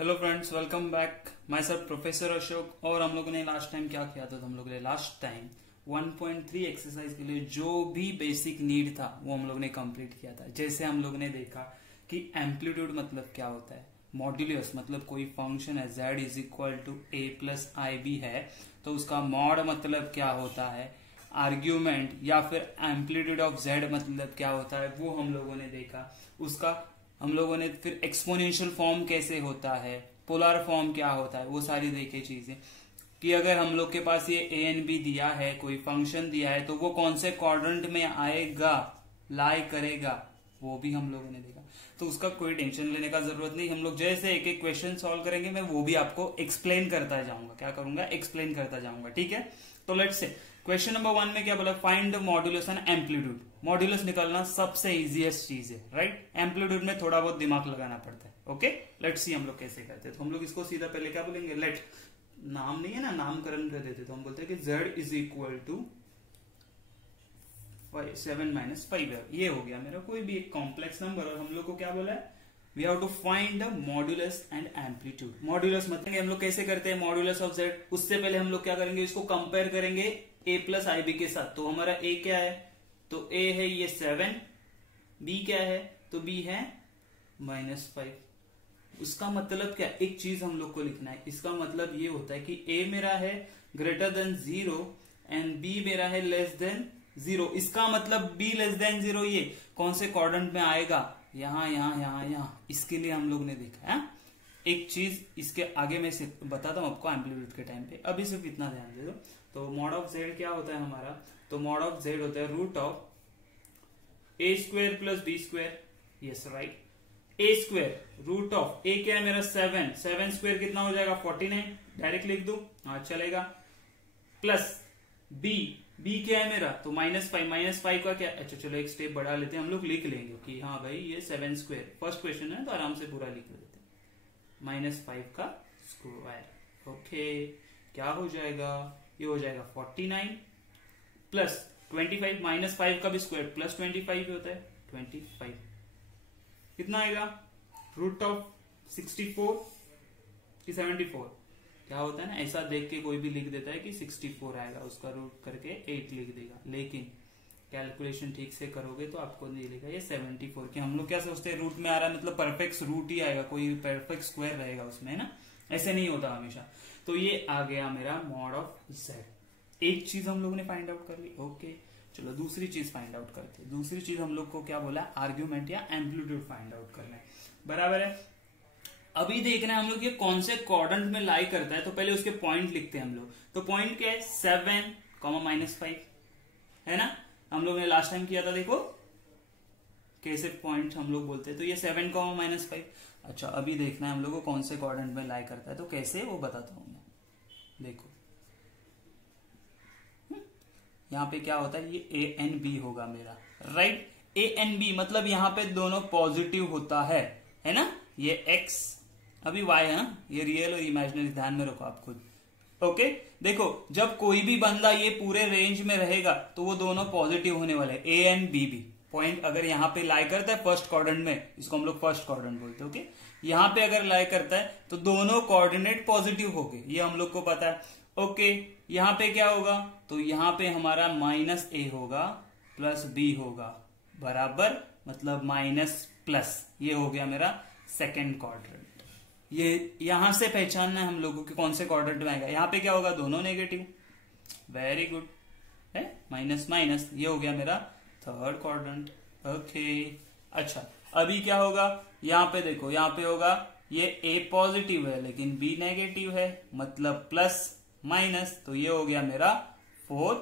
Hello friends, welcome back. My self professor Ashok. और हम लोगों ने लास्ट टाइम क्या किया था? तो हम लोगों ने लास्ट टाइम 1.3 एक्सरसाइज के लिए जो भी बेसिक नीड था वो हम लोग ने कंप्लीट किया था। जैसे हम लोग ने देखा कि एम्पलीट्यूड मतलब क्या होता है, मॉड्यूलस मतलब कोई फंक्शन है z is equal to a plus i b है तो उसका मॉड मतलब क्या होता है, आर्ग्यूमेंट या फिर एम्पलीट्यूड ऑफ z मतलब क्या होता है वो हम लोगों ने देखा। उसका हम लोगों ने फिर एक्सपोनेंशियल फॉर्म कैसे होता है, पोलर फॉर्म क्या होता है, वो सारी देखे चीजें कि अगर हम लोग के पास ये ए एंड बी दिया है, कोई फंक्शन दिया है तो वो कौन से क्वाड्रेंट में आएगा, लाई करेगा, वो भी हम लोगों ने देखा। तो उसका कोई टेंशन लेने का जरूरत नहीं। हम लोग जैसे एक एक क्वेश्चन सॉल्व करेंगे मैं वो भी आपको एक्सप्लेन करता जाऊंगा। क्या करूंगा? एक्सप्लेन करता जाऊंगा। ठीक है, तो लेट्स से क्वेश्चन नंबर 1 में क्या बोला? Find modulus and amplitude. Modulus निकालना सबसे इजीएस्ट चीज है, राइट। एम्पलीट्यूड में थोड़ा बहुत दिमाग लगाना पड़ता है। ओके, लेट्स सी हम लोग कैसे करते हैं। तो हम लोग इसको सीधा पहले क्या बोलेंगे, लेट, नाम नहीं है ना, नामकरण कर देते। तो हम बोलते हैं कि z is equal to 7 minus 5 है। ये हो गया मेरा कोई भी एक कॉम्प्लेक्स नंबर। और हम लोग को क्या बोला है? We have to find the modulus and amplitude. Modulus मतलब हम लोग कैसे करते हैं मॉड्यूलस ऑफ z? उससे पहले हम लोग क्या करेंगे, इसको कंपेयर करेंगे a प्लस आई बी के साथ। तो हमारा a क्या है? तो a है ये 7, b क्या है? तो b है -5। उसका मतलब क्या? एक चीज हम लोग को लिखना है। इसका मतलब ये होता है कि a मेरा है ग्रेटर देन 0 एंड b मेरा है लेस देन 0। इसका मतलब b लेस देन 0 ये कौन से क्वाड्रेंट में आएगा? यहां यहां यहां यहां। इसके लिए हम लोग ने देखा है। एक चीज इसके आगे में से बताता हूं आपको एम्पलीट्यूड के टाइम पे। अभी सिर्फ इतना ध्यान दे दो। तो मॉड ऑफ z क्या होता है हमारा? तो मॉड ऑफ z होता है root of a square plus b square. Yes right, a square root of a क्या है मेरा? 7 स्क्वायर कितना हो जाएगा? 49। डायरेक्ट लिख दू, हाँ चलेगा। प्लस b क्या है मेरा? तो -5 का क्या? अच्छा चलो एक स्टेप बढ़ा लेते हैं, हम लोग लिख लेंगे कि हाँ भाई ये 7 स्क्वायर फर्स्ट क्वेश्चन है तो आराम से पूरा लिख लेते हैं। -5 का स्क्वायर। ओके, क्या हो जाएगा? ये हो जाएगा 49 प्लस 25। -5 का भी स्क्वायर प्लस 25 ही होता है 25। कितना आएगा? रूट ऑफ 64 कि 74? क्या होता है ना, ऐसा देख के कोई भी लिख देता है कि 64 आएगा, उसका रूट करके 8 लिख देगा। लेकिन कैलकुलेशन ठीक से करोगे तो आपको नहीं लिखा ये 74 कि हम लोग क्या सोचते हैं रूट में आ रहा है मतलब परफेक्ट रूट ही आएगा, कोई परफेक्ट स्क्वायर रहेगा उसमें, है ना। ऐसे नहीं होता हमेशा। तो ये आ गया मेरा मॉड ऑफ z। एक चीज हम लोग ने फाइंड आउट कर ली। ओके, चलो दूसरी चीज फाइंड आउट करते हैं। दूसरी चीज हम लोग को क्या बोला? आर्ग्यूमेंट या एम्पलीट्यूड फाइंड आउट करना है। बराबर है। अभी देखना है हम लोग ये कौन से क्वाड्रेंट में लाई करता है। तो पहले उसके पॉइंट लिखते हैं हम लोग। तो पॉइंट क्या है? 7, -5 है ना। हम लोग ने लास्ट टाइम किया था, देखो कैसे पॉइंट हम लोग बोलते हैं। तो ये 7, -5। अच्छा अभी देखना है हम लोग को कौन से क्वाड्रेंट में लाई करता है। तो कैसे वो बताता हूं मैं। देखो यहाँ पे क्या होता है, ये ए एन बी होगा मेरा, राइट। ए एन बी मतलब यहाँ पे दोनों पॉजिटिव होता है ना। ये एक्स, अभी वाई है ना, ये रियल और इमेजिनरी ध्यान में रखो आप खुद। ओके, देखो जब कोई भी बंदा ये पूरे रेंज में रहेगा तो वो दोनों पॉजिटिव होने वाले, ए एंड बी भी। पॉइंट अगर यहाँ पे लाई करता है फर्स्ट क्वाड्रेंट में, इसको हम लोग फर्स्ट क्वाड्रेंट बोलते हैं। ओके, यहाँ पे अगर लाई करता है तो दोनों कोऑर्डिनेट पॉजिटिव हो गए, ये हम लोग को पता है। ओके, यहाँ पे क्या होगा? तो यहाँ पे हमारा -a होगा प्लस b होगा, बराबर मतलब माइनस प्लस। ये हो गया मेरा सेकेंड क्वाड्रेंट। ये यहां से पहचानना है हम लोगों को कौन से क्वाड्रेंट में आएगा। यहाँ पे क्या होगा? दोनों नेगेटिव। वेरी गुड है, माइनस माइनस। ये हो गया मेरा थर्ड क्वाड्रेंट। ओके, अच्छा अभी क्या होगा? यहाँ पे देखो, यहाँ पे होगा ये a पॉजिटिव है लेकिन b नेगेटिव है, मतलब प्लस माइनस। तो ये हो गया मेरा फोर्थ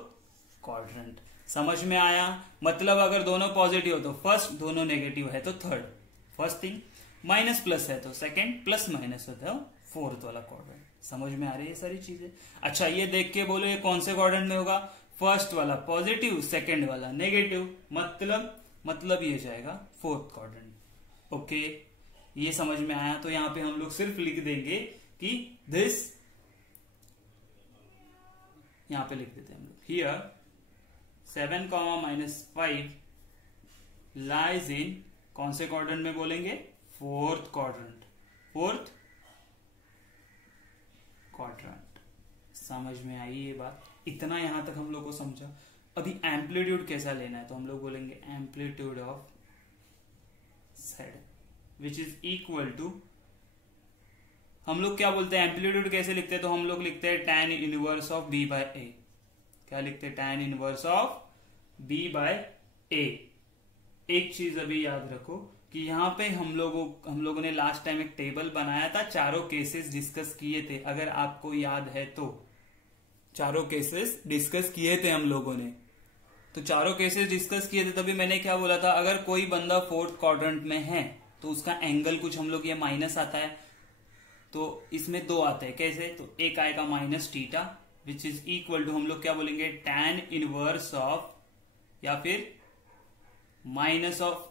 क्वाड्रेंट। समझ में आया? मतलब अगर दोनों पॉजिटिव हो तो फर्स्ट, दोनों नेगेटिव है तो third, first thing. Minus plus है तो सेकंड, प्लस माइनस होता है फोर्थ वाला क्वाड्रेंट। समझ में आ रही है सारी चीजें? अच्छा ये देख के बोलो ये कौन से क्वाड्रेंट में होगा? फर्स्ट वाला पॉजिटिव, सेकंड वाला नेगेटिव, मतलब ये जाएगा फोर्थ क्वाड्रेंट। ओके, ये समझ में आया? तो यहां पे हम लोग सिर्फ लिख देंगे कि दिस, यहां पे लिख देते हैं हम लोग हियर 7, -5 लाइज इन, कौन से क्वाड्रेंट में बोलेंगे? Fourth quadrant. Fourth quadrant. समझ में आई ये बात? इतना यहां तक हम लोग को समझा। अभी एम्पलीट्यूड कैसा लेना है, तो हम लोग बोलेंगे amplitude of z which is equal to, हम लोग क्या बोलते हैं एम्पलीट्यूड कैसे लिखते हैं, तो हम लोग लिखते हैं tan inverse of b by a। क्या लिखते हैं? tan inverse of b by a। एक चीज अभी याद रखो कि यहाँ पे हम लोगों ने लास्ट टाइम एक टेबल बनाया था, चारों केसेस डिस्कस किए थे, अगर आपको याद है तो। चारों केसेस डिस्कस किए थे हम लोगों ने, तो चारों केसेस डिस्कस किए थे, तभी मैंने क्या बोला था, अगर कोई बंदा फोर्थ क्वाड्रेंट में है तो उसका एंगल कुछ हम लोग ये माइनस आता है, तो इसमें दो आते हैं। कैसे? तो एक आएगा minus theta which is equal to, हम लोग क्या बोलेंगे, tan इनवर्स ऑफ, या फिर minus of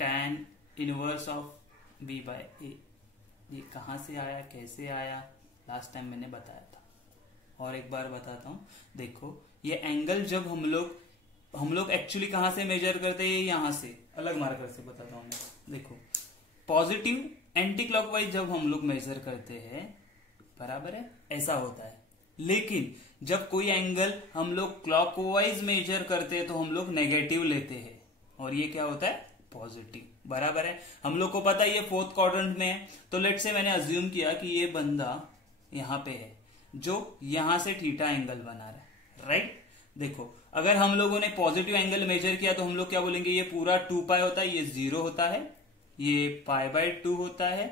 tan inverse of b by a। ये कहां से आया, कैसे आया, लास्ट टाइम मैंने बताया था, और एक बार बताता हूं। देखो ये एंगल जब हम लोग एक्चुअली कहां से मेजर करते हैं, यहां से, अलग मार्कर से बताता हूं मैं। देखो पॉजिटिव एंटी क्लॉकवाइज जब हम लोग मेजर करते हैं, बराबर है, ऐसा होता है। लेकिन जब कोई एंगल हम लोग क्लॉकवाइज मेजर करते हैं तो हम लोग नेगेटिव लेते हैं, और ये क्या होता है, पॉजिटिव। बराबर है, हम लोग को पता है ये फोर्थ क्वाड्रेंट में है, तो लेट से मैंने अज्यूम किया कि ये बंदा यहां पे है जो यहां से थीटा एंगल बना रहा है, राइट। देखो अगर हम लोगों ने पॉजिटिव एंगल मेजर किया तो हम लोग क्या बोलेंगे, ये पूरा 2 पाई होता है, ये 0 होता है, ये पाई बाय 2 होता है,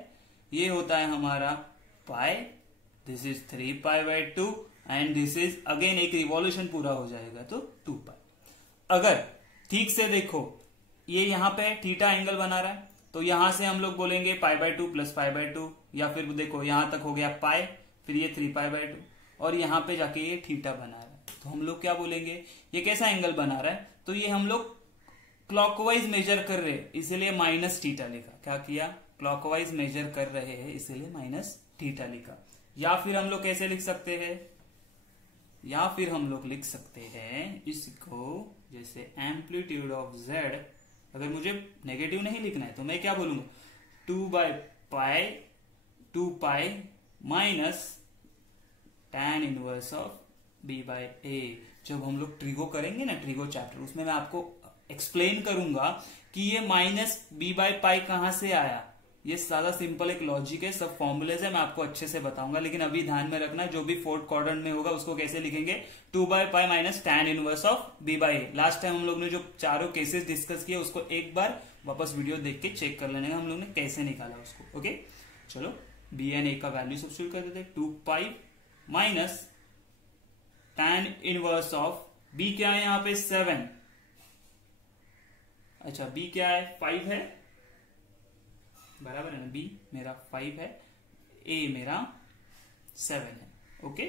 ये होता है हमारा pi, this is 3 pi by 2, and this is again एक रिवॉल्यूशन पूरा हो जाएगा तो 2 पाई। अगर ठीक से देखो ये यहां पे थीटा एंगल बना रहा है, तो यहां से हम लोग बोलेंगे पाई बाय 2 प्लस पाई बाय 2, या फिर देखो यहां तक हो गया पाई, फिर ये 3 पाई बाय 2, और यहां पे जाके ये थीटा बना रहा है, तो हम लोग क्या बोलेंगे, ये कैसा एंगल बना रहा है, तो ये हम लोग क्लॉकवाइज मेजर कर रहे हैं, इसीलिए माइनस थीटा लिखा। क्या किया, क्लॉकवाइज मेजर कर रहे हैं इसीलिए माइनस थीटा लिखा। या फिर हम लोग कैसे लिख सकते हैं, या फिर हम लोग लिख सकते हैं इसको, जैसे एम्पलीट्यूड ऑफ z, अगर मुझे नेगेटिव नहीं लिखना है तो मैं क्या बोलूंगा, 2 pi minus tan inverse of b by a। जब हम लोग ट्रिगो करेंगे ना, ट्रिगो चैप्टर, उसमें मैं आपको एक्सप्लेन करूंगा कि ये माइनस b बाय पाई कहां से आया। ये सारा सिंपल एक लॉजिक है, सब फॉर्मूलेज है, मैं आपको अच्छे से बताऊंगा, लेकिन अभी ध्यान में रखना जो भी फोर्थ क्वाड्रेंट में होगा उसको कैसे लिखेंगे, 2 by pi minus tan inverse of b by a। Last time हम लोग ने जो चारों केसेस डिस्कस किए उसको एक बार वापस वीडियो देख के चेक कर लेने का, हम लोग ने कैसे निकाला उसको। ओके चलो, b एंड a का वैल्यू सब्स्टिट्यूट कर देते, 2 pi minus tan inverse of b क्या है यहां पे 7, अच्छा b क्या है 5 है, बराबर है ना, b मेरा 5 है, a मेरा 7 है। ओके,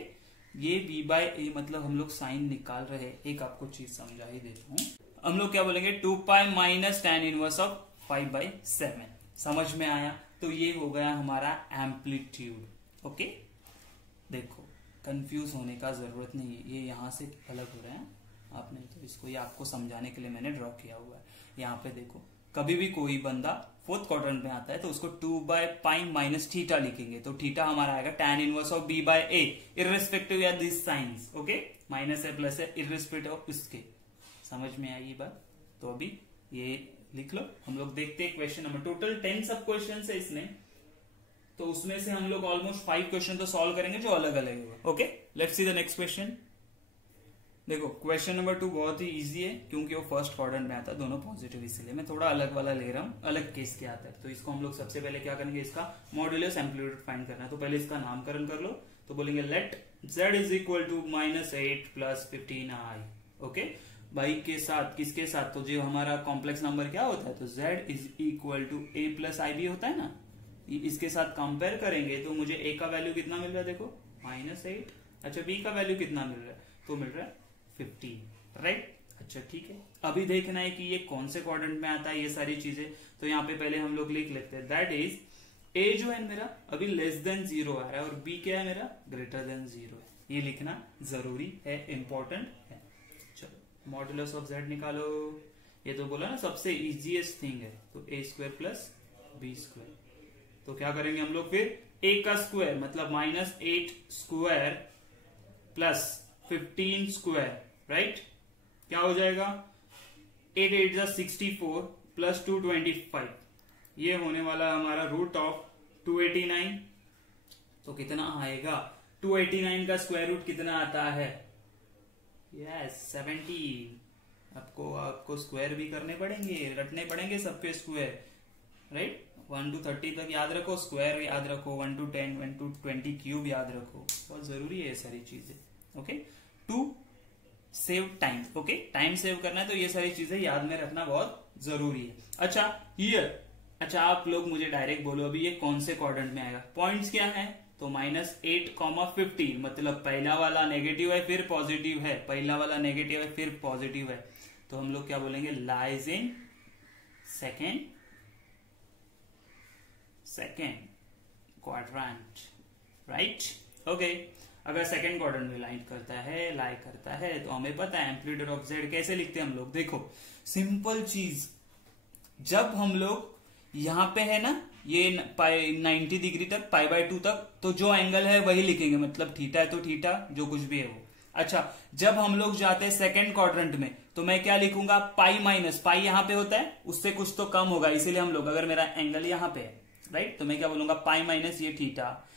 ये b बाय a मतलब हम लोग साइन निकाल रहे हैं। एक आपको चीज समझा ही देता हूं, हम लोग क्या बोलेंगे, 2 pi minus tan inverse of 5 by 7। समझ में आया? तो ये हो गया हमारा एम्पलीट्यूड। ओके, देखो कंफ्यूज होने का जरूरत नहीं है, ये यहां से अलग हो रहे हैं आपने, तो इसको ये आपको समझाने के लिए मैंने ड्रॉ किया हुआ है। यहाँ पे देखो, कभी भी कोई बंदा फोर्थ क्वाड्रेंट में आता है तो उसको 2 बाय पाई माइनस थीटा लिखेंगे, तो थीटा हमारा आएगा tan inverse of b by a, irrespective या दिस साइंस। ओके, माइनस है प्लस है, इररेस्पेक्टिव ऑफ इसके। समझ में आई ये बात? तो अभी ये लिख लो, हम लोग देखते हैं क्वेश्चन नंबर। टोटल 10 सब क्वेश्चन है इसमें, तो उसमें से हम लोग ऑलमोस्ट 5 क्वेश्चन तो सॉल्व करेंगे जो अलग अलग होगा। Okay, let's see the next question. देखो क्वेश्चन नंबर 2 बहुत ही इजी है, क्योंकि वो फर्स्ट क्वाड्रेंट में आता है, दोनों पॉजिटिव, इसलिए मैं थोड़ा अलग वाला ले रहा हूँ, अलग केस के आता है। तो इसको हम लोग सबसे पहले क्या करेंगे, इसका मॉड्यूलस एम्पलीट्यूड फाइंड करना है, तो पहले इसका नामकरण कर लो। तो बोलेंगे let z is equal to -8 plus 15i। Okay, भाई के साथ, किसके साथ, तो जो हमारा कॉम्प्लेक्स नंबर क्या होता है, तो z is equal to a plus ib होता है ना, इसके साथ कंपेयर करेंगे तो मुझे a का वैल्यू कितना मिल रहा है, देखो -8। अच्छा, b का वैल्यू कितना मिल रहा है, तो मिल रहा है 15, राइट। अच्छा ठीक है, अभी देखना है कि ये कौन से क्वाड्रेंट में आता है, ये सारी चीजें। तो यहाँ पे पहले हम लोग लिख लेते हैं, दैट इज a जो है मेरा अभी लेस देन 0 आ रहा है, और b क्या है मेरा ग्रेटर देन 0 है। ये लिखना जरूरी है, इंपॉर्टेंट है। चलो मॉड्यूलस ऑफ z निकालो, ये तो बोला ना सबसे इजीएस्ट थिंग है, तो a square plus b square. तो क्या करेंगे हम लोग, फिर a का स्क्वायर मतलब -8 स्क्वायर प्लस 15 स्क्वायर, राइट? क्या हो जाएगा? 8 8 जा 64 प्लस 225, ये होने वाला हमारा रूट ऑफ 289। तो कितना आएगा? 289 का स्क्वायर रूट कितना आता है? यस 17। आपको स्क्वायर भी करने पड़ेंगे, रटने पड़ेंगे सबके स्क्वायर, राइट? 1 to 30 तक याद रखो, स्क्वायर याद रखो, 1 to 10, 1 to 20 क्यूब याद रखो, बहुत जरूरी है ये सारी चीजें। Okay, to save time. Okay, time save करना है तो ये सारी चीजें याद में रखना बहुत जरूरी है। अच्छा हियर, अच्छा आप लोग मुझे डायरेक्ट बोलो अभी ये कौन से क्वाड्रेंट में आएगा? पॉइंट्स क्या है? तो -8, 15 मतलब पहला वाला नेगेटिव है फिर पॉजिटिव है, पहला वाला नेगेटिव है फिर पॉजिटिव है, तो हम लोग क्या बोलेंगे? Lies in second quadrant, right? Okay, अगर सेकेंड क्वाड्रेंट में लाई करता है तो हमें पता है एम्पलीट्यूड ऑफ जेड कैसे लिखते हैं हम लोग। देखो सिंपल चीज, जब हम लोग यहां पे है ना ये 90 डिग्री तक, π/2 तक, तो जो एंगल है वही लिखेंगे, मतलब थीटा है तो थीटा, जो कुछ भी है वो। अच्छा, जब हम लोग जाते हैं सेकेंड क्वाड्रेंट में तो मैं क्या लिखूंगा? पाई यहां पे होता है, उससे कुछ तो कम होगा, इसीलिए हम लोग, अगर मेरा एंगल यहां पे है, राइट, तो मैं क्या बोलूंगा? पाई माइनस ये थीटा,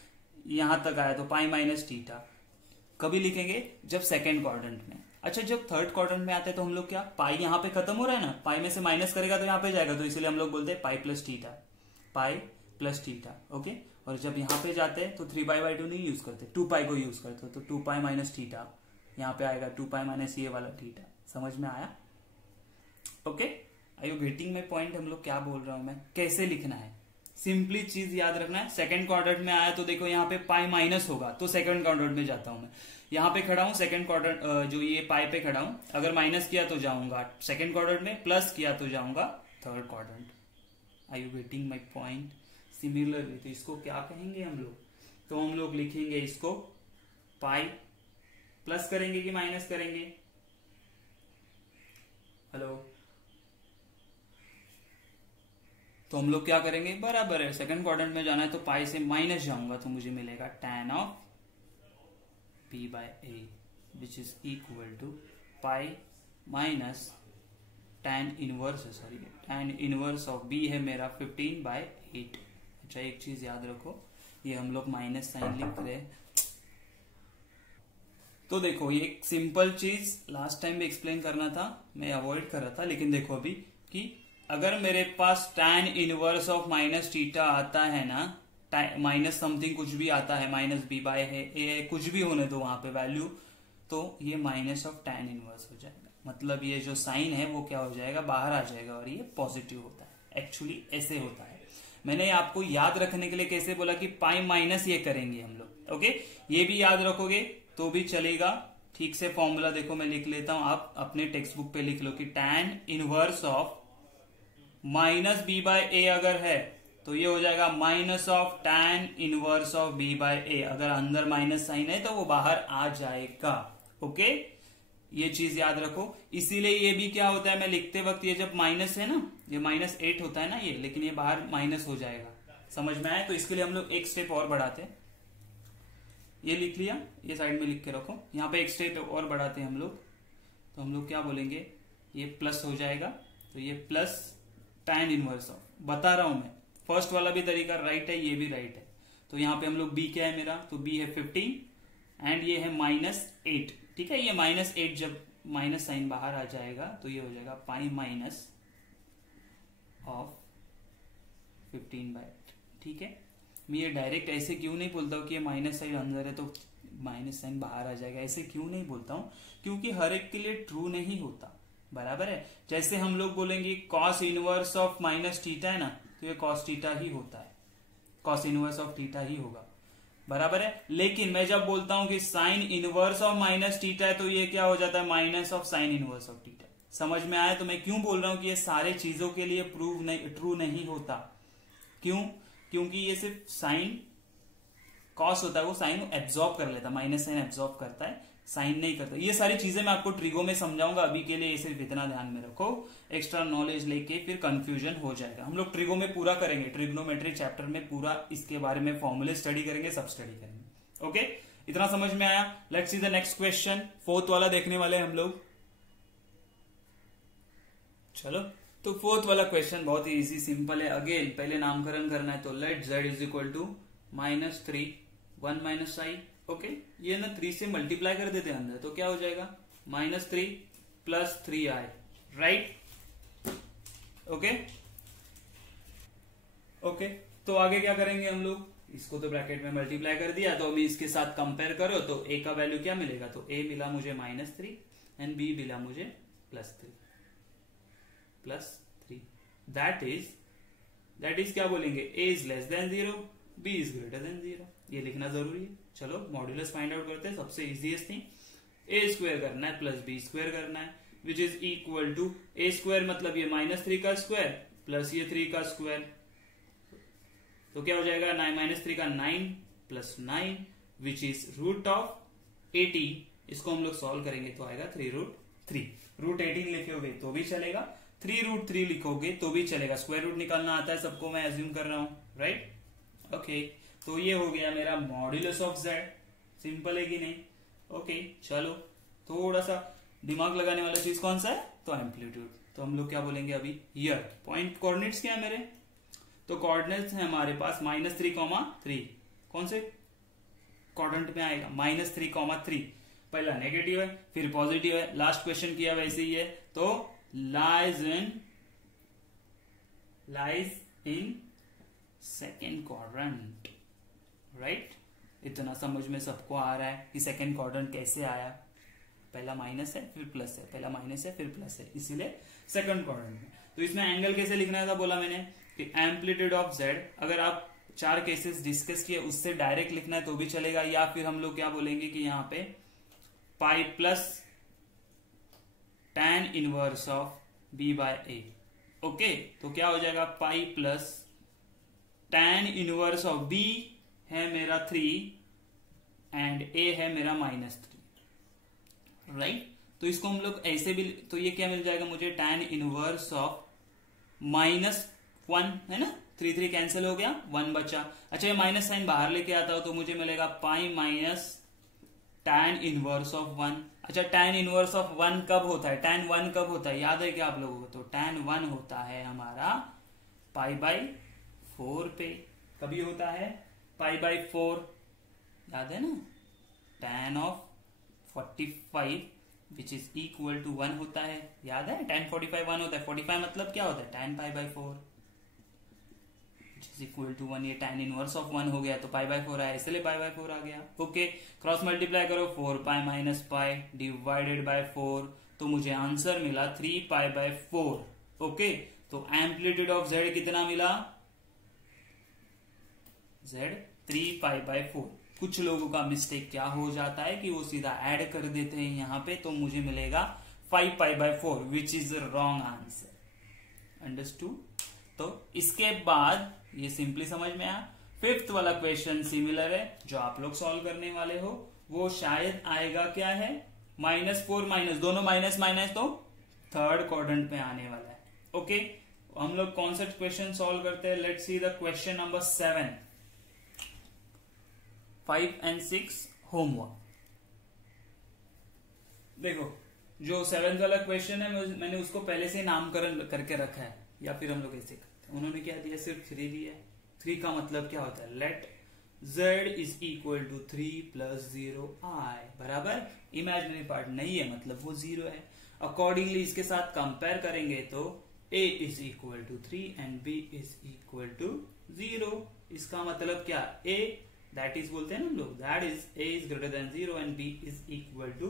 यहां तक आया तो पाई माइनस थीटा। कभी लिखेंगे? जब सेकेंड क्वाड्रेंट में। अच्छा, जब थर्ड क्वाड्रेंट में आते हैं तो हम लोग क्या, पाई यहां पे खत्म हो रहा है ना, पाई में से माइनस करेगा तो यहां पे जाएगा, तो इसलिए हम लोग बोलते हैं पाई प्लस थीटा। ओके, और जब यहां पे जाते हैं तो 3π/2 नहीं यूज करते, 2π को यूज करते हो, तो 2π माइनस थीटा यहां पे आएगा, 2π माइनस ये वाला थीटा। समझ में आया? Okay, are you getting my point? हम लोग क्या बोल रहा हूं मैं, कैसे लिखना है, सिंपली चीज याद रखना है। सेकंड क्वाड्रेंट में आया तो देखो यहाँ पे पाई माइनस होगा, तो सेकंड क्वाड्रेंट में जाता हूं मैं। यहाँ पे खड़ा हूं सेकंड क्वाड्रेंट, जो ये पाई पे खड़ा हूं, अगर माइनस किया तो जाऊंगा सेकंड क्वाड्रेंट में, प्लस किया तो जाऊंगा third quadrant. Are you getting my point? Similarly तो इसको क्या कहेंगे हम लोग? तो हम लोग लिखेंगे इसको पाई, प्लस करेंगे कि माइनस करेंगे? हेलो, तो हम लोग क्या करेंगे? बराबर है, सेकंड क्वाड्रेंट में जाना है तो पाई से माइनस जाऊंगा तो मुझे मिलेगा tan of p/a which is equal to pi minus tan inverse of b है मेरा 15/8। अच्छा, एक चीज याद रखो, ये हम लोग माइनस साइन लिख रहे हैं, तो देखो ये एक सिंपल चीज लास्ट टाइम भी एक्सप्लेन करना था, मैं अवॉइड कर रहा था, लेकिन देखो अभी कि अगर मेरे पास tan inverse of minus theta आता है ना, माइनस समथिंग कुछ भी आता है, -b/a है, कुछ भी होने दो वहां पे वैल्यू, तो ये माइनस ऑफ tan इनवर्स हो जाएगा, मतलब ये जो साइन है वो क्या हो जाएगा? बाहर आ जाएगा और ये पॉजिटिव होता है। एक्चुअली ऐसे होता है, मैंने आपको याद रखने के लिए कैसे बोला कि पाई माइनस ये करेंगे हम लोग। ओके, ये भी याद रखोगे तो भी चलेगा। ठीक से फॉर्मूला देखो, मैं लिख लेता हूं, आप अपने टेक्स्ट बुक पे लिख लो कि tan इनवर्स ऑफ -b/a अगर है तो ये हो जाएगा minus of tan inverse of b/a। अगर अंदर माइनस साइन है तो वो बाहर आ जाएगा। ओके, ये चीज याद रखो। इसीलिए ये भी क्या होता है, मैं लिखते वक्त ये जब माइनस है ना, ये -8 होता है ना ये, लेकिन ये बाहर माइनस हो जाएगा। समझ में आया? तो इसके लिए हम लोग एक स्टेप और बढ़ाते हैं, ये लिख लिया, ये साइड में लिख के रखो, यहाँ पे एक स्टेप और बढ़ाते हैं हम लोग, तो हम लोग क्या बोलेंगे? ये प्लस हो जाएगा, तो ये प्लस tan इनवर्स ऑफ, बता रहा हूं मैं, फर्स्ट वाला भी तरीका राइट है, ये भी राइट है। तो यहाँ पे हम लोग b क्या है मेरा, तो b है 15 एंड ये है -8। ठीक है, ये -8 जब माइनस साइन बाहर आ जाएगा तो ये हो जाएगा पाई माइनस ऑफ 15/8। ठीक है, मैं ये डायरेक्ट ऐसे क्यों नहीं बोलता हूँ कि ये माइनस साइन अंदर है तो माइनस साइन बाहर आ जाएगा, ऐसे क्यों नहीं बोलता हूँ? क्योंकि हर एक के लिए ट्रू नहीं होता, बराबर है। जैसे हम लोग बोलेंगे cos inverse of minus theta है ना, तो ये कॉस थीटा ही होता है, कॉस इनवर्स ऑफ थीटा ही होगा, बराबर है। लेकिन मैं जब बोलता हूं कि sign inverse of minus theta है तो ये क्या हो जाता है? Minus of sine inverse of theta. समझ में आया? तो मैं क्यों बोल रहा हूं कि ये सारे चीजों के लिए ट्रू नहीं होता। क्यों? क्योंकि ये सिर्फ साइन कॉस होता है, वो साइन एब्जॉर्ब कर लेता है, माइनस साइन एब्जॉर्ब करता है, साइन नहीं करता। ये सारी चीजें मैं आपको ट्रिगो में समझाऊंगा, अभी के लिए सिर्फ इतना ध्यान में रखो, एक्स्ट्रा नॉलेज लेके फिर कंफ्यूजन हो जाएगा। हम लोग ट्रिगो में पूरा करेंगे, ट्रिग्नोमेट्री चैप्टर में पूरा इसके बारे में फॉर्मूले स्टडी करेंगे, सब स्टडी करेंगे। ओके, इतना समझ में आया। Let's see the next question, fourth वाला देखने वाले हम लोग। चलो, तो फोर्थ वाला क्वेश्चन बहुत ही इजी सिंपल है। अगेन पहले नामकरण करना है, तो let z is equal to -3 1 minus i. Okay, ये ना 3 से मल्टीप्लाई कर देते हैं अंदर, तो क्या हो जाएगा -3 + 3i, राइट। ओके ओके, तो आगे क्या करेंगे हम लोग, इसको तो ब्रैकेट में मल्टीप्लाई कर दिया, तो अभी इसके साथ कंपेयर करो तो a का वैल्यू क्या मिलेगा, तो a मिला मुझे -3 एंड b मिला मुझे +3 दैट इज क्या बोलेंगे, a is less than 0, b is greater than 0, ये लिखना जरूरी है। चलो मॉड्यूलस फाइंड आउट करते हैं, सबसे इजीएस्ट थिंग, a स्क्वायर करना है प्लस b स्क्वायर करना है, which is equal to a square मतलब ये -3 का स्क्वायर प्लस ये 3 का स्क्वायर, तो क्या हो जाएगा, -3 का 9 + 9 विच इज √18। इसको हम लोग सॉल्व करेंगे तो आएगा 3√3। √18 लिखे हुए तो भी चलेगा, 3√3 लिखोगे तो भी चलेगा, स्क्वायर रूट निकालना आता है सबको, मैं एज्यूम कर रहा हूं, राइट। ओके, तो ये हो गया मेरा मॉड्यूलस ऑफ z। सिंपल है कि नहीं। ओके, चलो थोड़ा सा दिमाग लगाने वाला चीज कौन सा है, तो एम्पलीट्यूड। तो हम लोग क्या बोलेंगे अभी, हियर पॉइंट कोऑर्डिनेट्स क्या है मेरे, तो कोऑर्डिनेट्स है हमारे पास -3,3। कौन से क्वाड्रेंट में आएगा, -3,3। पहला नेगेटिव है फिर पॉजिटिव है, लास्ट क्वेश्चन किया वैसे ही है, तो lies in second quadrant, right. इतना समझ में सबको आ रहा है कि सेकेंड क्वाड्रेंट कैसे आया, पहला माइनस है फिर प्लस है, पहला माइनस है फिर प्लस है, इसीलिए सेकंड क्वाड्रेंट में। तो इसमें एंगल कैसे लिखना था बोला मैंने कि एम्पलीट्यूड ऑफ z, अगर आप 4 केसेस डिस्कस किए उससे डायरेक्ट लिखना है तो भी चलेगा, या फिर हम लोग क्या बोलेंगे कि यहाँ पे pi plus tan inverse of b/a। Okay, तो क्या हो जाएगा, pi plus tan inverse of b है मेरा 3 एंड a है मेरा -3, राइट। तो इसको हम लोग ऐसे भी, तो ये क्या मिल जाएगा मुझे, tan इनवर्स ऑफ -1 है ना, 3 कैंसिल हो गया, 1 बचा। अच्छा, ये माइनस साइन बाहर लेके आता हो तो मुझे मिलेगा पाई माइनस tan इनवर्स ऑफ 1। अच्छा, tan इनवर्स ऑफ 1 कब होता है, tan 1 कब होता है, याद है क्या आप लोगों को, तो tan 1 होता है हमारा π/4 पे, कभी होता है π/4, याद है ना, tan of 45 which is equal to 1 होता है, याद है, tan 45 1 होता है, 45 मतलब क्या होता है, tan π/4 which is equal to 1, ये tan इनवर्स ऑफ 1 हो गया तो π/4 आया, इसलिए π/4 आ गया। ओके, क्रॉस मल्टीप्लाई करो, 4π - π डिवाइडेड बाय 4, तो मुझे आंसर मिला 3π/4। ओके, तो एम्पलीट्यूड ऑफ z कितना मिला, z 3π/4। कुछ लोगों का मिस्टेक क्या हो जाता है कि वो सीधा ऐड कर देते हैं यहां पे, तो मुझे मिलेगा 5π/4 which is wrong answer, understood. तो इसके बाद ये सिंपली समझ में आया। फिफ्थ वाला क्वेश्चन सिमिलर है, जो आप लोग सॉल्व करने वाले हो, वो शायद आएगा क्या है, -4 दोनों माइनस माइनस, तो थर्ड क्वाड्रेंट में आने वाला है। ओके, हम लोग कौन सा क्वेश्चन सॉल्व करते हैं, let's see the question number 7, 5 and 6 homework. देखो, जो 7th वाला क्वेश्चन है मैंने उसको पहले से नामकरण करके रखा है, या फिर हम लोग ऐसे करते हैं, उन्होंने क्या दिया, सिर्फ 3 दिया है। 3 का मतलब क्या होता है, let z is equal to 3 + 0i, बराबर, इमेजिनरी पार्ट नहीं है मतलब वो 0 है। अकॉर्डिंगली इसके साथ कंपेयर करेंगे तो a is equal to 3 and b is equal to 0। इसका मतलब क्या, a दैट इज बोलते हैं ना हम लोग, that is a is greater than 0 and b is equal to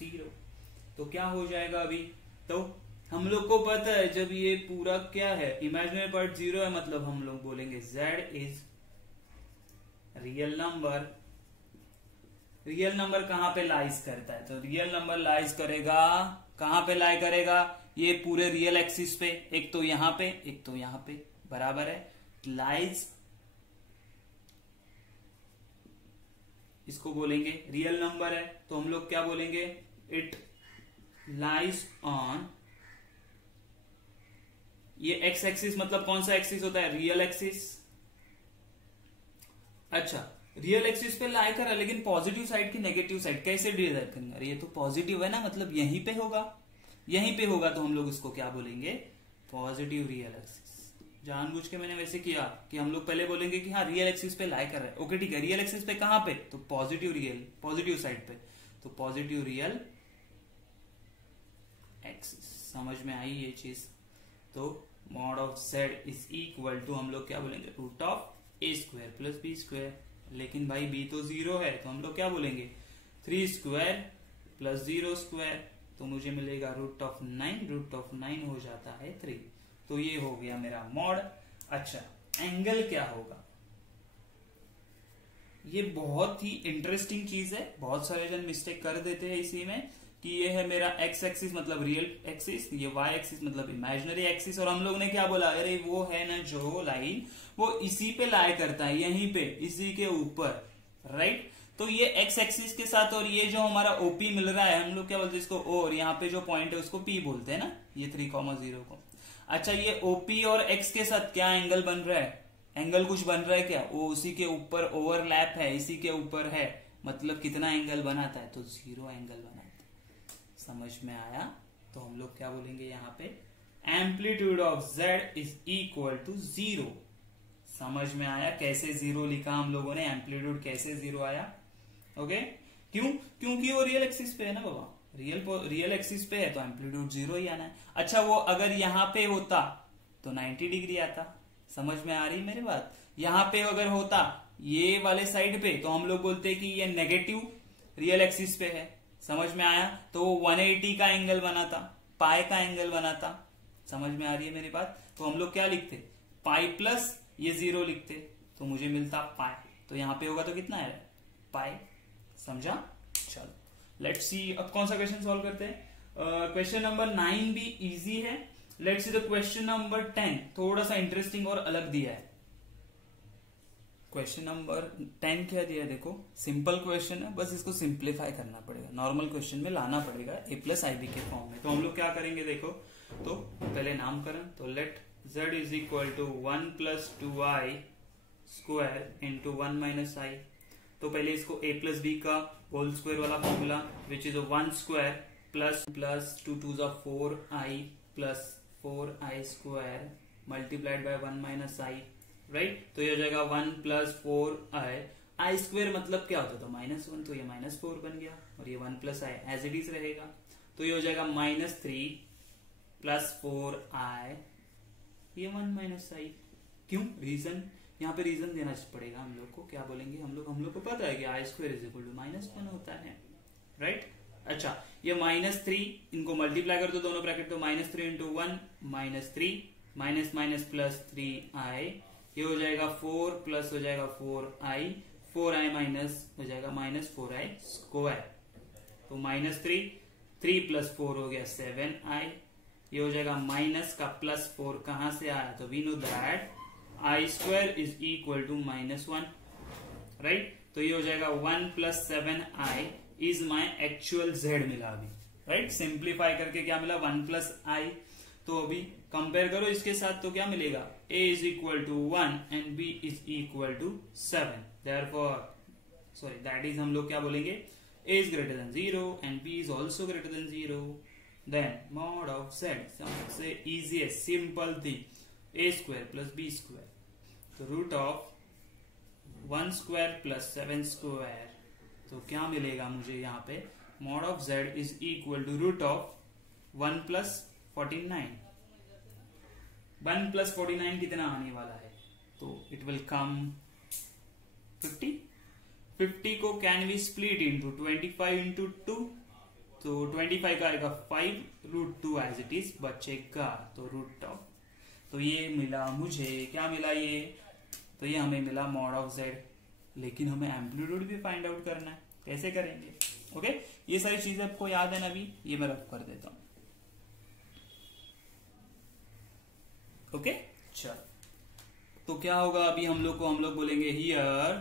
0। तो क्या हो जाएगा अभी, तो हम लोग को पता है जब ये पूरा क्या है, इमेजिनरी पार्ट 0 है, मतलब हम लोग बोलेंगे z is real number. Real number कहां पे लाइज करता है, तो रियल नंबर लाइज करेगा, कहां पे लाई करेगा, ये पूरे रियल एक्सिस पे, एक तो यहां पे एक तो यहां पे, बराबर है, लाइज इसको बोलेंगे रियल नंबर है, तो हम लोग क्या बोलेंगे, इट लाइज ऑन, ये एक्स एक्सिस मतलब कौन सा एक्सिस होता है, रियल एक्सिस। अच्छा, रियल एक्सिस पे लाई कर रहा है, लेकिन पॉजिटिव साइड की नेगेटिव साइड कैसे डिसाइड करेंगे, ये तो पॉजिटिव है ना, मतलब यहीं पे होगा, यहीं पे होगा, तो हम लोग इसको क्या बोलेंगे, पॉजिटिव रियल एक्सिस। जानबूझ के मैंने वैसे किया कि हम लोग पहले बोलेंगे कि हाँ रियल एक्सिस पे लाई कर रहा है, ओके ठीक है, रियल एक्सिस पे कहां पे, तो पॉजिटिव रियल, पॉजिटिव साइड पे, तो पॉजिटिव रियल एक्सिस। समझ में आई ये चीज। तो mod of z is equal to हम लोग क्या बोलेंगे, root of a square plus b square. लेकिन भाई बी तो 0 है, तो हम लोग क्या बोलेंगे, 3 स्क्वायर प्लस 0 स्क्वायर, तो मुझे मिलेगा रूट ऑफ 9, रूट ऑफ 9 हो जाता है 3। तो ये हो गया मेरा मॉड। अच्छा, एंगल क्या होगा, ये बहुत ही इंटरेस्टिंग चीज है, बहुत सारे जन मिस्टेक कर देते हैं इसी में, कि ये है मेरा एक्स एक्सिस मतलब रियल एक्सिस, ये वाई एक्सिस मतलब इमेजिनरी एक्सिस, और हम लोग ने क्या बोला, अरे वो है ना जो लाइन, वो इसी पे लाई करता है, यहीं पे इसी के ऊपर, राइट। तो ये एक्स एक्सिस के साथ, और ये जो हमारा ओपी मिल रहा है, हम लोग क्या बोलते हैं इसको, और यहाँ पे जो पॉइंट है उसको पी बोलते हैं ना, ये 3,0 को। अच्छा, ये ओपी और एक्स के साथ क्या एंगल बन रहा है, एंगल कुछ बन रहा है क्या, वो उसी के ऊपर ओवरलैप है, इसी के ऊपर है, मतलब कितना एंगल बनाता है, तो 0 एंगल बनाता है। समझ में आया। तो हम लोग क्या बोलेंगे यहाँ पे, amplitude of z is equal to 0। समझ में आया कैसे 0 लिखा हम लोगों ने, एम्पलीट्यूड कैसे 0 आया, ओके। क्यों, क्योंकि वो रियल एक्सिस पे है ना बाबा, रियल एक्सिस पे है, तो एम्पलीट्यूड 0 ही आना है। अच्छा, वो अगर यहाँ पे होता तो 90 डिग्री आता। समझ में आ रही मेरी बात। यहाँ पे अगर होता ये वाले साइड पे, तो हम लोग बोलते कि ये नेगेटिव रियल एक्सिस पे है। समझ में आया। तो वो 180 का एंगल बनाता, पाई का एंगल बनाता। समझ में आ रही है मेरी बात। तो हम लोग क्या लिखते, पाई प्लस ये 0 लिखते, तो मुझे मिलता पाई। तो यहाँ पे होगा तो कितना है, पाई। समझा। चलो लेट्स सी, अब कौन सा क्वेश्चन सॉल्व करते हैं। क्वेश्चन नंबर 9 भी इजी है। Let's see the question number 10, थोड़ा सा इंटरेस्टिंग और अलग दिया है। क्वेश्चन नंबर 10 क्या दिया है, देखो सिंपल क्वेश्चन है, बस इसको सिंप्लीफाई करना पड़ेगा, नॉर्मल क्वेश्चन में लाना पड़ेगा a प्लस IB के फॉर्म में। तो हम लोग क्या करेंगे, देखो तो पहले नामकरण, तो let z is equal to 1 plus 2i square into 1 minus i. तो पहले इसको a प्लस बी का होल स्क्वायर वाला formula, which is 1 square plus 2 2 4i plus 4i square multiplied by 1 minus i, right. तो ये हो जाएगा 1 प्लस 4i, आई square मतलब क्या होता था, -1, तो ये -4 बन गया, और ये 1 plus i as it is रहेगा। तो ये हो जाएगा -3 प्लस 4i, ये 1 माइनस आई। क्यों, रीजन, यहाँ पे रीजन देना पड़ेगा हम लोग को। क्या बोलेंगे हम लोग को पता है कि आई स्क्वायर इज इक्वल टू -1 होता है, राइट। अच्छा, ये -3 इनको मल्टीप्लाई कर दो दोनों ब्रैकेट, तो -3 into 1 -3 minus minus plus 3i, ये हो जाएगा 4 प्लस हो जाएगा 4i, 4i माइनस हो जाएगा -4i स्क्वायर। तो -3 प्लस 4 हो गया 7i, ये हो जाएगा माइनस का प्लस 4 कहां से आया, तो we know that i square is equal to -1, right. तो ये हो जाएगा 1 plus 7i is my actual z मिला अभी, राइट। सिंप्लीफाई करके क्या मिला, 1 प्लस आई। तो अभी कंपेयर करो इसके साथ, तो क्या मिलेगा, a is equal to 1 and b is equal to 7। Therefore sorry that is हम लोग क्या बोलेंगे, a is greater than 0 and b is also greater than 0। Then mod of z, सबसे easiest simple thing, a square plus b square, तो root of 1 square plus 7 square. तो क्या मिलेगा मुझे यहाँ पे, mod of z is equal to root of 1 plus 49। 1 plus 49 कितना आने वाला है, तो इट विल कम 50। 50 को can we split into 25 into 2, तो 25 का आएगा 5, रूट 2 एज इट इज बचेगा, तो रूट ऑफ। तो ये मिला मुझे, क्या मिला ये, तो ये हमें मिला मॉड ऑफ जेड। लेकिन हमें एम्पलीट्यूड भी फाइंड आउट करना है, कैसे करेंगे, ओके। ये सारी चीजें आपको याद है ना, अभी ये मैं रफ कर देता हूं, ओके। चल, तो क्या होगा अभी हम लोग बोलेंगे हियर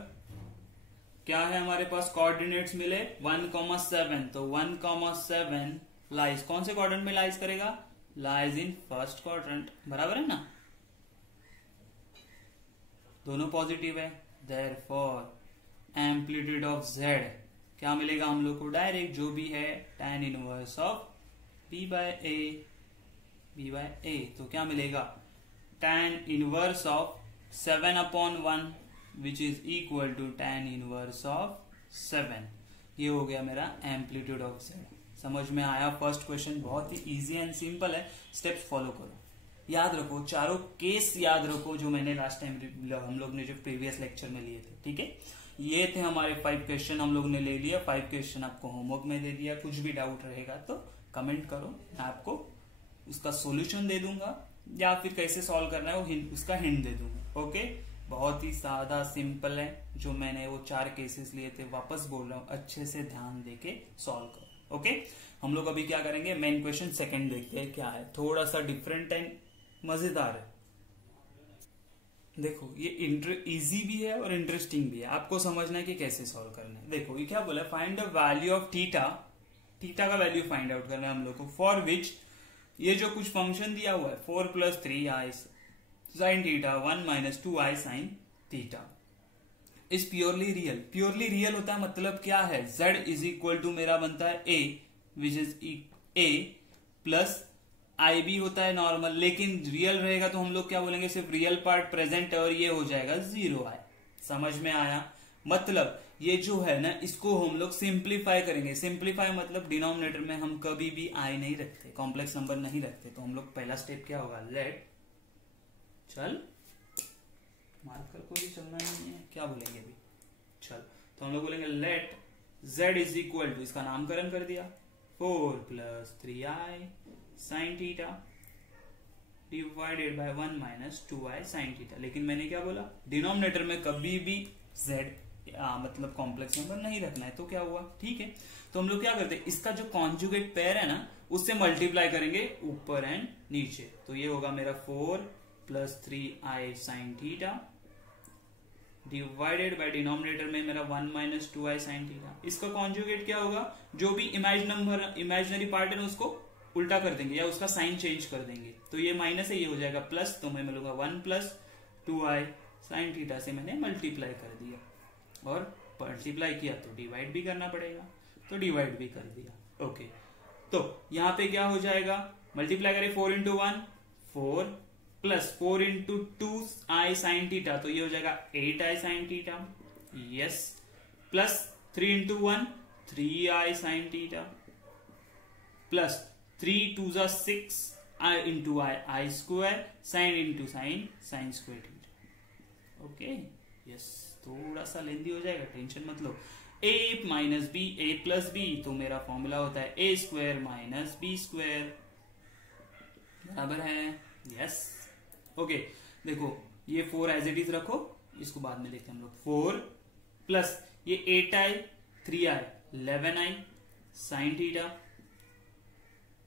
क्या है हमारे पास कोऑर्डिनेट्स मिले 1,7, तो 1,7 लाइज कौन से क्वाड्रेंट में लाइज करेगा, लाइज इन फर्स्ट क्वाड्रेंट, बराबर है ना, दोनों पॉजिटिव है। देयरफॉर एम्पलीट्यूड ऑफ z क्या मिलेगा हम लोग को, डायरेक्ट जो भी है tan inverse of b by a, तो क्या मिलेगा tan inverse of 7/1 which is equal to tan inverse of 7। ये हो गया मेरा एम्पलीट्यूड ऑफ z। समझ में आया फर्स्ट क्वेश्चन, बहुत ही इजी एंड सिंपल है, स्टेप्स फॉलो करो। याद रखो चारों केस याद रखो जो मैंने लास्ट टाइम हम लोग ने जो प्रीवियस लेक्चर में लिए थे, ठीक है। ये थे हमारे 5 क्वेश्चन हम लोग ने ले लिया, 5 क्वेश्चन आपको होमवर्क में दे दिया। कुछ भी डाउट रहेगा तो कमेंट करो, मैं आपको उसका सॉल्यूशन दे दूंगा या फिर कैसे सॉल्व करना है वो उसका हिंट दे दूंगा। ओके, बहुत ही सादा सिंपल है, जो मैंने वो 4 केसेस लिए थे वापस बोल रहा हूँ, अच्छे से ध्यान देके सॉल्व करो। ओके, हम लोग अभी क्या करेंगे, मेन क्वेश्चन सेकंड देखते हैं क्या है, थोड़ा सा डिफरेंट एंड मजेदार है। देखो ये इजी भी है और इंटरेस्टिंग भी है, आपको समझना है कि कैसे सॉल्व करना है। देखो ये क्या बोला, find the value of theta, theta का वैल्यू फाइंड आउट करना है हम लोग को, फॉर विच ये जो कुछ फंक्शन दिया हुआ है 4 + 3i sin theta 1 - 2i sin theta is purely real. Purely real होता है मतलब क्या है, z इज इक्वल टू मेरा बनता है a which is a plus i भी होता है नॉर्मल, लेकिन रियल रहेगा तो हम लोग क्या बोलेंगे, सिर्फ रियल पार्ट प्रेजेंट है और ये हो जाएगा 0i। समझ में आया, मतलब ये जो है ना इसको हम लोग सिंप्लीफाई करेंगे। सिंप्लीफाई मतलब डिनोमिनेटर में हम कभी भी आई नहीं रखते, कॉम्प्लेक्स नंबर नहीं रखते। तो हम लोग पहला स्टेप क्या होगा, लेट चल मार्कर को भी चलना नहीं है, क्या बोलेंगे अभी, चल तो हम लोग बोलेंगे let z is equal to, इसका नामकरण कर दिया 4 + 3i sin theta divided by 1 - 2i sin theta. लेकिन मैंने क्या बोला, डिनोमिनेटर में कभी भी z मतलब कॉम्प्लेक्स नंबर नहीं रखना है, तो क्या हुआ, ठीक है। तो हम लोग क्या करते हैं, इसका जो कॉन्जुगेट पेयर है ना उससे मल्टीप्लाई करेंगे ऊपर एंड नीचे, तो ये होगा मेरा 4 + 3i sin theta divided by denominator में मेरा 1 - 2i sin थीटा। इसका कॉन्जुगेट क्या होगा, जो भी इमेजिनरी पार्ट है ना उसको उल्टा कर देंगे या उसका साइन चेंज कर देंगे, तो ये माइनस है ये हो जाएगा प्लस, तो मैं मिलूंगा 1 + 2i sin थीटा से मैंने मल्टीप्लाई कर दिया, और मल्टीप्लाई किया तो डिवाइड भी करना पड़ेगा, तो डिवाइड भी कर दिया। ओके, तो यहाँ पे क्या हो जाएगा, मल्टीप्लाई करें 4 × 1 4 प्लस 4 × 2i sin थीटा, तो ये हो जाएगा 8i sin theta, yes, plus 3 × 1 3i sin theta, plus 3 × 2 = 6 i × i square sin × sin square theta. Okay, yes, थोड़ा सा लेंदी हो जाएगा, टेंशन मत लो। a - b a + b, तो मेरा फॉर्मूला होता है a² - b² बराबर है, यस। ओके, देखो ये 4 एज इट इज रखो, इसको बाद में देखते हैं हम लोग। 4 प्लस ये 8i 3i 11i sin theta,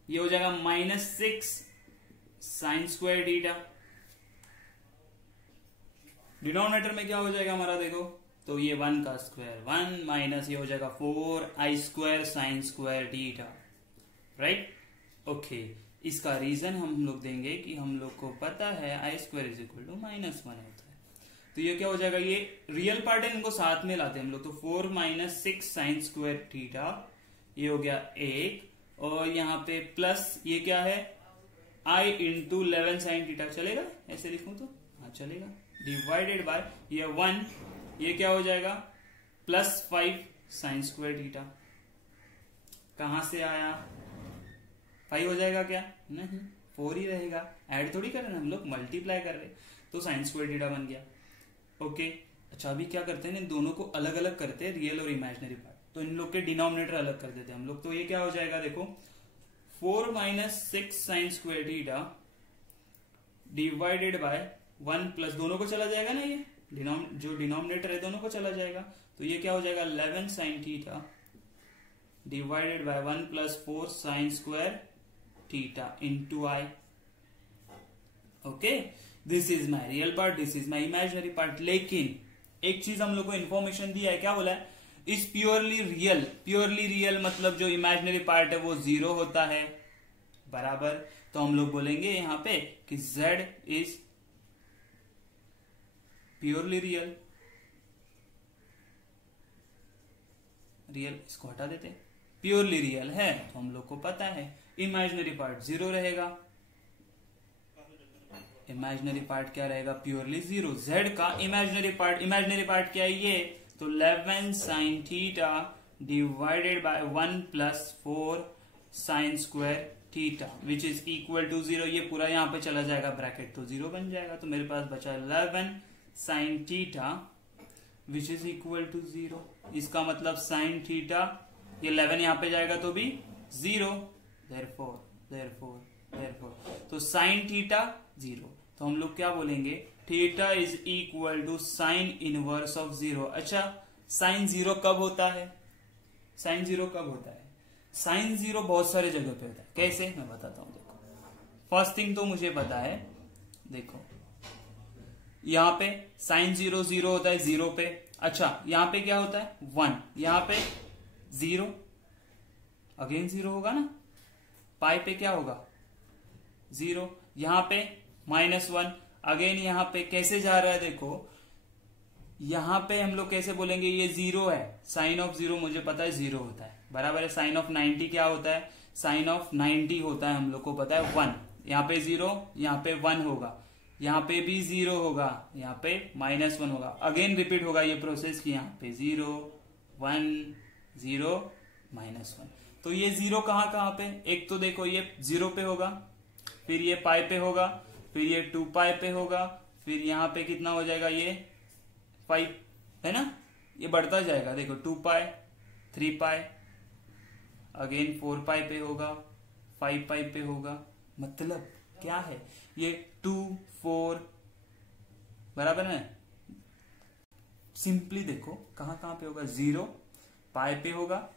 ये हो जाएगा -6 sin स्क्वायर थीटा। डिनोमिनेटर में क्या हो जाएगा हमारा, देखो तो ये 1 का स्क्वायर 1 माइनस ये हो जाएगा 4i² sin square theta, right. Okay, इसका रीजन हम लोग देंगे कि हम लोग को पता है i² = -1 होता है, तो ये क्या हो जाएगा, ये रियल पार्ट है, इनको साथ में लाते हैं हम लोग, तो 4 - 6 sin स्क्वायर थीटा, ये हो गया 1, और यहाँ पे प्लस ये क्या है i × 11 sin थीटा, चलेगा ऐसे लिखूं तो, हाँ चलेगा, डिवाइडेड बाय ये 1, ये क्या हो जाएगा +5 sin स्क्वायर थीटा। कहां से आया, 5 हो जाएगा क्या, नहीं 4 ही रहेगा, ऐड थोड़ी कर रहे हैं हम लोग, मल्टीप्लाई कर रहे, तो sin स्क्वायर थीटा बन गया। ओके, अच्छा अभी क्या करते हैं, इन दोनों को अलग अलग करते हैं, रियल और इमेजिनरी पार्ट, तो इन लोग के डिनोमिनेटर अलग कर देते हैं हम लोग, तो ये क्या हो जाएगा, देखो 4 - 6 sin square theta divided by 1 plus, दोनों को चला जाएगा ना, ये जो डिनोमिनेटर है दोनों को चला जाएगा, तो ये क्या हो जाएगा 11 sin theta divided by 1 + 4 sin square theta into i। Okay, this is my real part, this is my imaginary part, लेकिन एक चीज हम लोग को इन्फॉर्मेशन दिया है, क्या बोला है, is purely real. Purely real मतलब जो इमेजिनरी पार्ट है वो 0 होता है, बराबर। तो हम लोग बोलेंगे यहां पे कि z is purely real. Real इसको हटा देते, प्योरली रियल है तो हम लोग को पता है इमेजिनरी पार्ट 0 रहेगा। इमेजिनरी पार्ट क्या रहेगा, प्योरली 0। z का इमेजिनरी पार्ट क्या है ये, तो 11 sin theta divided by 1 plus 4 sin square theta which is equal to 0। ये पूरा यहाँ पे चला जाएगा ब्रैकेट तो 0 बन जाएगा। तो मेरे पास बचा 11 sin theta which is equal to 0। इसका मतलब sin थीटा, ये 11 यहाँ पे जाएगा तो भी 0। therefore तो sin थीटा 0। तो हम लोग क्या बोलेंगे, theta is equal to sine inverse of 0। अच्छा, साइन 0 कब होता है, साइन 0 कब होता है, साइन 0 बहुत सारे जगह पे होता है। कैसे, मैं बताता हूं। देखो, फर्स्ट थिंग तो मुझे पता है, देखो यहां पे साइन 0 0 होता है 0 पे। अच्छा, यहां पे क्या होता है 1, यहां पे 0, अगेन 0 होगा ना। पाई पे क्या होगा 0, यहां पे -1, अगेन यहां पे कैसे जा रहा है, देखो यहां पे हम लोग कैसे बोलेंगे, ये 0 है, साइन ऑफ 0 मुझे पता है 0 होता है, बराबर है। साइन ऑफ 90 क्या होता है, साइन ऑफ 90 होता है, हम लोग को पता है 1। यहाँ पे 0, यहाँ पे 1 होगा, यहाँ पे भी 0 होगा, यहाँ पे -1 होगा। अगेन रिपीट होगा ये प्रोसेस कि यहाँ पे 0 1 0 -1। तो ये 0 कहाँ पे, एक तो देखो ये 0 पे होगा, फिर ये पाई पे होगा, फिर ये 2 पाई पे होगा, फिर यहाँ पे कितना हो जाएगा, ये 5 है ना, ये बढ़ता जाएगा। देखो 2 पाई 3 पाई, अगेन 4 पाई पे होगा, 5 पाई पे होगा। मतलब क्या है, ये 2 4 बराबर है। सिंपली देखो कहां पे होगा, 0 पाई पे होगा,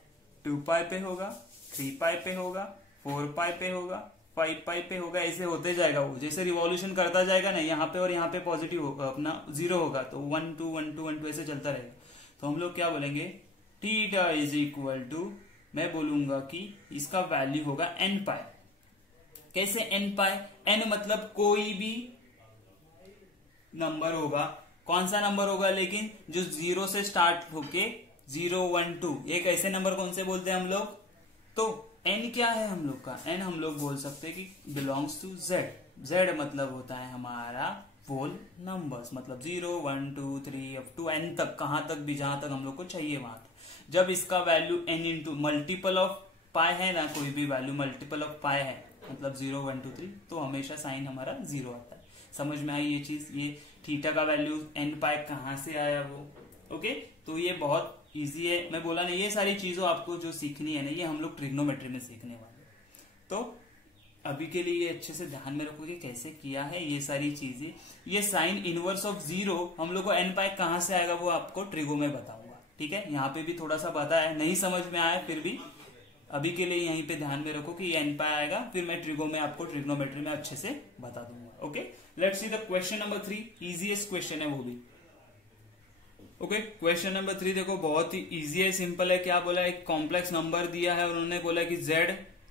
2 पाई पे होगा, 3 पाई पे होगा, 4 पाई पे होगा, 5 पाई पे होगा। ऐसे होते जाएगा, वो जैसे रिवॉल्यूशन करता जाएगा ना, यहाँ पे और यहाँ पे पॉजिटिव होगा, अपना 0 होगा तो 1 2 1 2 1 2 ऐसे चलता रहेगा। तो हम लोग क्या बोलेंगे, थीटा इज इक्वल टू, मैं बोलूंगा कि इसका वैल्यू होगा n पाई। कैसे n पाई, n मतलब कोई भी नंबर होगा, कौन सा नंबर होगा लेकिन जो 0 से स्टार्ट होके 0 1 2, एक ऐसे नंबर कौन से बोलते हैं हम लोग। तो n क्या है हम लोग का, n हम लोग बोल सकते हैं कि बिलोंग्स टू z। z मतलब होता है हमारा होल नंबर्स, मतलब 0 1 2 3 अप टू n तक, कहां तक भी, जहां तक हम लोग को चाहिए वहां तक। जब इसका value n into multiple of pi है ना, कोई भी वैल्यू मल्टीपल ऑफ पाई है, मतलब 0 1 2 3, तो हमेशा साइन हमारा 0 आता है। समझ में आई ये चीज, ये थीटा का वैल्यू n पाई कहां से आया वो। ओके, तो ये बहुत इजी है, मैं बोला ना, ये सारी चीजों आपको जो सीखनी है ना, ये हम लोग ट्रिग्नोमेट्री में सीखने वाले। तो अभी के लिए ये अच्छे से ध्यान में रखोगे कैसे किया है ये सारी चीजें। ये साइन इनवर्स ऑफ 0 हम लोग को n पाई कहां से आएगा वो आपको ट्रिगो में बताऊंगा, ठीक है। यहाँ पे भी थोड़ा सा पता है, नहीं समझ में आया फिर भी अभी के लिए यहीं पे ध्यान में रखो कि n पाई आएगा, फिर मैं ट्रिगो में आपको ट्रिग्नोमेट्री में अच्छे से बता दूंगा। Okay, let's see the question number 3, easiest question है वो भी। ओके, क्वेश्चन नंबर 3 देखो, बहुत ही इजी है, सिंपल है। क्या बोला, एक कॉम्प्लेक्स नंबर दिया है, उन्होंने बोला कि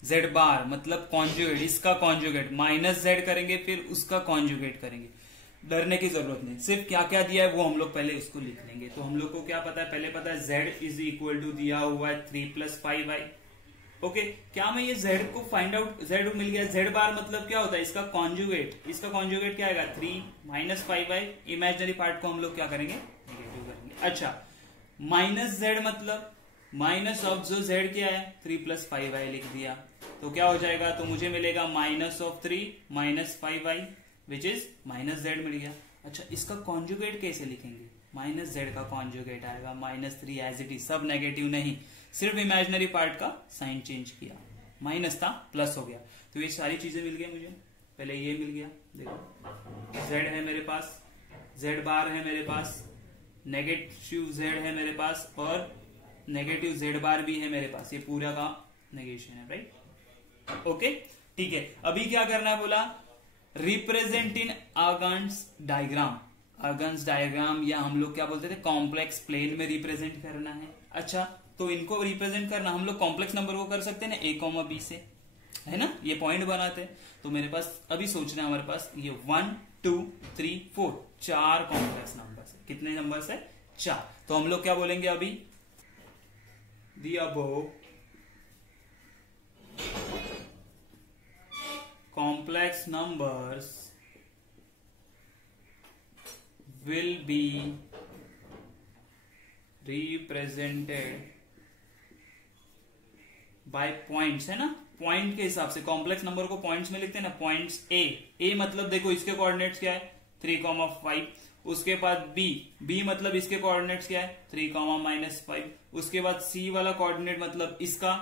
z बार मतलब कॉन्जुगेट, इसका कॉन्जुगेट -z करेंगे, फिर उसका कॉन्जुगेट करेंगे। डरने की जरूरत नहीं, सिर्फ क्या क्या दिया है वो हम लोग पहले उसको लिख लेंगे। तो हम लोग को क्या पता है, पहले पता है z इज इक्वल टू दिया हुआ है 3 + 5y। ओके, क्या मैं ये z को फाइंड आउट, z मिल गया, z बार मतलब क्या होता है, इसका कॉन्जुगेट, इसका कॉन्जुगेट क्या आएगा 3 - 5y। इमेजिनरी पार्ट को हम लोग क्या करेंगे, नेगेटिव करेंगे। अच्छा, -z मतलब माइनस ऑफ जो z क्या है 3 + 5y लिख दिया, तो क्या हो जाएगा, तो मुझे मिलेगा -3 - 5y विच इज -z मिल गया। अच्छा, इसका कॉन्जुगेट कैसे लिखेंगे, -z का कॉन्जुगेट आएगा -3 एज इट इज, सब नेगेटिव नहीं, सिर्फ इमेजिनरी पार्ट का साइन चेंज किया, माइनस था प्लस हो गया। तो ये सारी चीजें मिल गई मुझे, पहले ये मिल गया, देखो z है मेरे पास, z बार है मेरे पास, नेगेटिव z है मेरे पास, और नेगेटिव z बार भी है मेरे पास, ये पूरा का नेगेशन है, राइट। ओके, ठीक है। अभी क्या करना है बोला, represent in Argand's diagram. Argand's diagram या हम लोग क्या बोलते थे कॉम्प्लेक्स प्लेन में रिप्रेजेंट करना है। अच्छा, तो इनको रिप्रेजेंट करना हम लोग कॉम्प्लेक्स नंबर को कर सकते हैं ना, a कॉमा बी से, है ना, ये पॉइंट बनाते हैं। तो मेरे पास अभी सोचना है हमारे पास ये 1 2 3 4 4 कॉम्प्लेक्स नंबर्स है। कितने नंबर्स है? 4। तो हम लोग क्या बोलेंगे अभी, the above complex numbers will be represented by points, है ना, पॉइंट के हिसाब से। कॉम्प्लेक्स नंबर को पॉइंट्स में लिखते हैं ना, पॉइंट्स ए मतलब देखो इसके कोऑर्डिनेट्स क्या है 3,5, उसके बाद बी मतलब इसके कोऑर्डिनेट्स क्या है 3,-5, उसके बाद सी वाला कोऑर्डिनेट मतलब इसका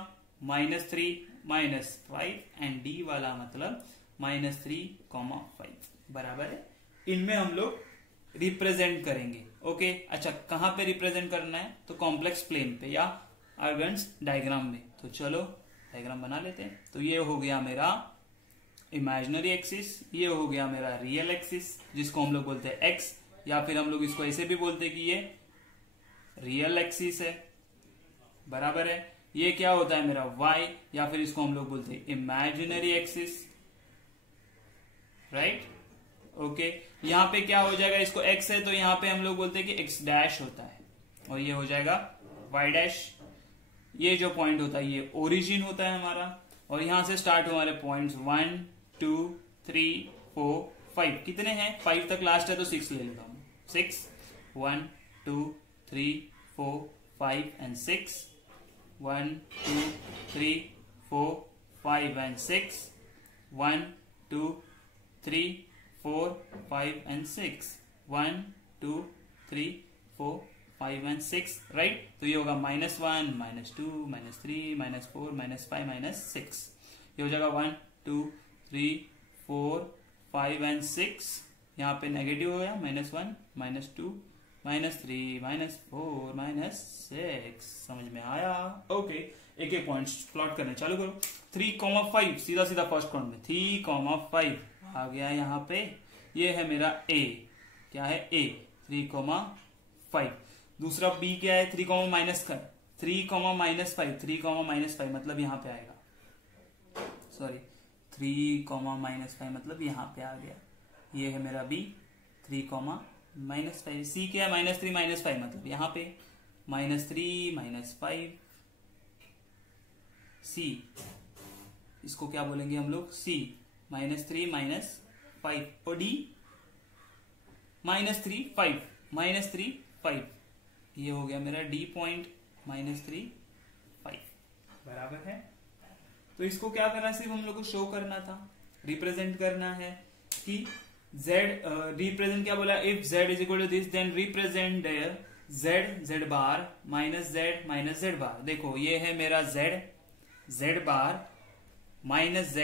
-3 -5 एंड डी वाला मतलब -3,5 बराबर है। इनमें हम लोग रिप्रेजेंट करेंगे। ओके, अच्छा कहां पे रिप्रेजेंट करना है? तो कॉम्प्लेक्स प्लेन पे या अर्गन्स डायग्राम में। तो चलो डायग्राम बना लेते हैं। तो ये हो गया मेरा इमेजिनरी एक्सिस, ये हो गया मेरा रियल एक्सिस जिसको हम लोग बोलते हैं एक्स, या फिर हम लोग इसको ऐसे भी बोलते हैं कि ये रियल एक्सिस है, बराबर है। ये क्या होता है मेरा वाई, या फिर इसको हम लोग बोलते हैं इमेजिनरी एक्सिस, राइट। ओके, यहां पे क्या हो जाएगा, इसको एक्स है तो यहां पे हम लोग बोलते हैं कि एक्स डैश होता है, और ये हो जाएगा वाई डैश। ये जो पॉइंट होता है ये ओरिजिन होता है हमारा, और यहां से स्टार्ट हो हमारे पॉइंट्स 1 2 3 4 5। कितने हैं? 5 तक लास्ट है तो 6 ले लेता हूं। 6 1 2 3 4 5 and 6 1 2 3 4 5 and 6 1 2 3 4 5 and 6 1 2 3 4 5 and 6, right. तो ये होगा -1 -2 -3 -4 -5 -6। ये हो जाएगा 1 2 3 4 5 एंड 6। यहाँ पे नेगेटिव हो गया -1 -2 -3 -4 -6। समझ में आया? ओके, एक एक पॉइंट प्लॉट करने चालू करो। 3,5 सीधा सीधा फर्स्ट पॉइंट में 3,5 आ गया यहाँ पे। ये है मेरा ए, क्या है ए 3,5। दूसरा बी क्या है 3, -5 मतलब यहां पे आएगा, सॉरी 3, मतलब यहां पे आ गया। ये है मेरा बी 3, सी क्या है -3 -5 मतलब यहां पे -3 -5 सी, इसको क्या बोलेंगे हम लोग सी -3 -5, और डी -3 5 ये हो गया मेरा डी पॉइंट -3 5 बराबर है। तो इसको क्या करना, सिर्फ हम लोग को शो करना था, रिप्रेजेंट करना है कि z रिप्रेजेंट क्या बोला, if z is equal to this then represent there z bar -z bar. देखो ये है मेरा z बार -z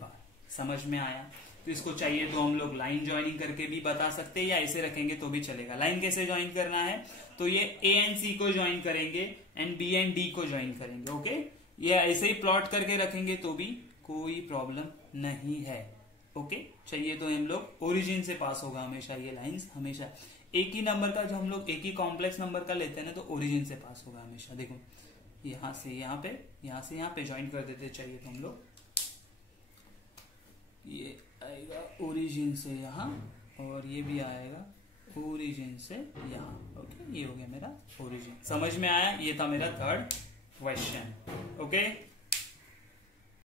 बार, समझ में आया? तो इसको चाहिए तो हम लोग लाइन ज्वाइनिंग करके भी बता सकते हैं, या ऐसे रखेंगे तो भी चलेगा। लाइन कैसे ज्वाइन करना है, तो ये ए एंड सी को ज्वाइन करेंगे एंड बी एंड डी को ज्वाइन करेंगे। ओके, ये ऐसे ही प्लॉट करके रखेंगे तो भी कोई प्रॉब्लम नहीं है। ओके, चाहिए तो हम लोग ओरिजिन से पास होगा हमेशा, ये लाइंस हमेशा एक ही नंबर का, जो हम लोग एक ही कॉम्प्लेक्स नंबर का लेते हैं ना, तो ओरिजिन से पास होगा हमेशा। देखो यहां से यहाँ पे, यहां से यहाँ पे ज्वाइन कर देते, चाहिए तो हम लोग ये आएगा ओरिजिन से यहाँ, और ये भी आएगा ओरिजिन से यहाँ। ओके, ये हो गया मेरा ओरिजिन। समझ में आया? ये था मेरा थर्ड क्वेश्चन। ओके।